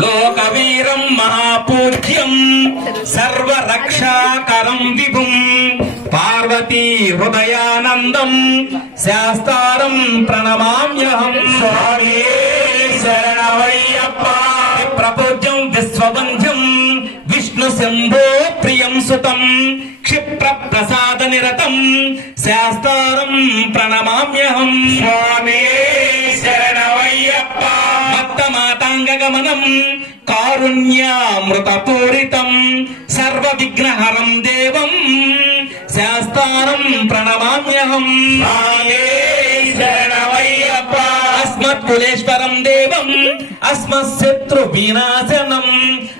లోకవీరం మహాపూజ్యం సర్వరక్షాకరం విభుం పార్వతీ హృదయానందం శాస్తారం ప్రణమామ్యహం. స్వామి శరణమయ్యప్ప. ప్రపూజ్యం విశ్వవంద్యం విష్ణు శంభో ప్రియం సుతం క్షిప్ర ప్రసాద నిరతం శాస్తారం ప్రణమామ్యహం. స్వామి శరణమయ్యప్ప. భక్తమాతాంగగమనం కారుణ్యామృతపూరితం సర్వ విఘ్నహరం దేవం శాస్తారం ప్రణమామ్యహం. శరణమయ్యప్ప. అస్మత్కులేశ్వరం దేవం అస్మశత్రు వినాశనం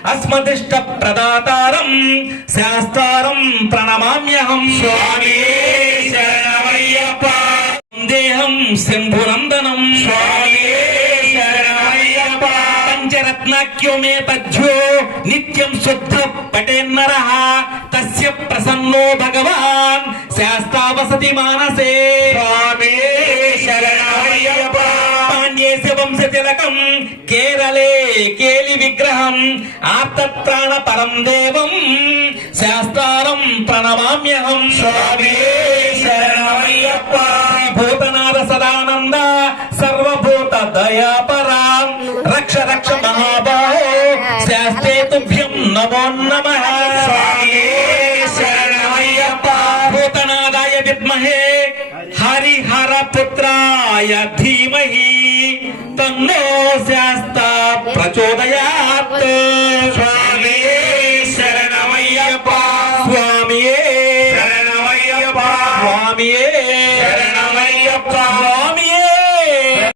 అస్మదిష్ట ప్రదాతారం శాస్తారం ప్రణమామ్యహం. స్వామి శరణమయ్యప్ప. దేహం శంభునందనం. స్వామి శరణమయ్యప్ప. పంచరత్నాఖ్యో మే తజ్జో నిత్యం శుద్ధ పటేన్నరః తస్య ప్రసన్నో భగవాన్ శాస్తావసతి మానసే. స్వామి శరణమయ్యప్ప. పాండ్యేస్య వంశతిలకం కేరళే కేలి విగ్రహం ఆర్తత్రాణ పరం దేవం శాస్తారం ప్రణమామ్యహం. స్వామి శరణమయ్యప్ప. భూతనాథ సదానంద సర్వభూత దయాపరా రక్ష రక్ష మహాబాహో శాస్తే తుభ్యం నమో నమః. స్వామి శరణమయ్యప్ప. భూతనాథాయ విద్మహే హరిహర పుత్రాయ ధీమహి తన్నో శాస్తా ప్రచోదయాత్.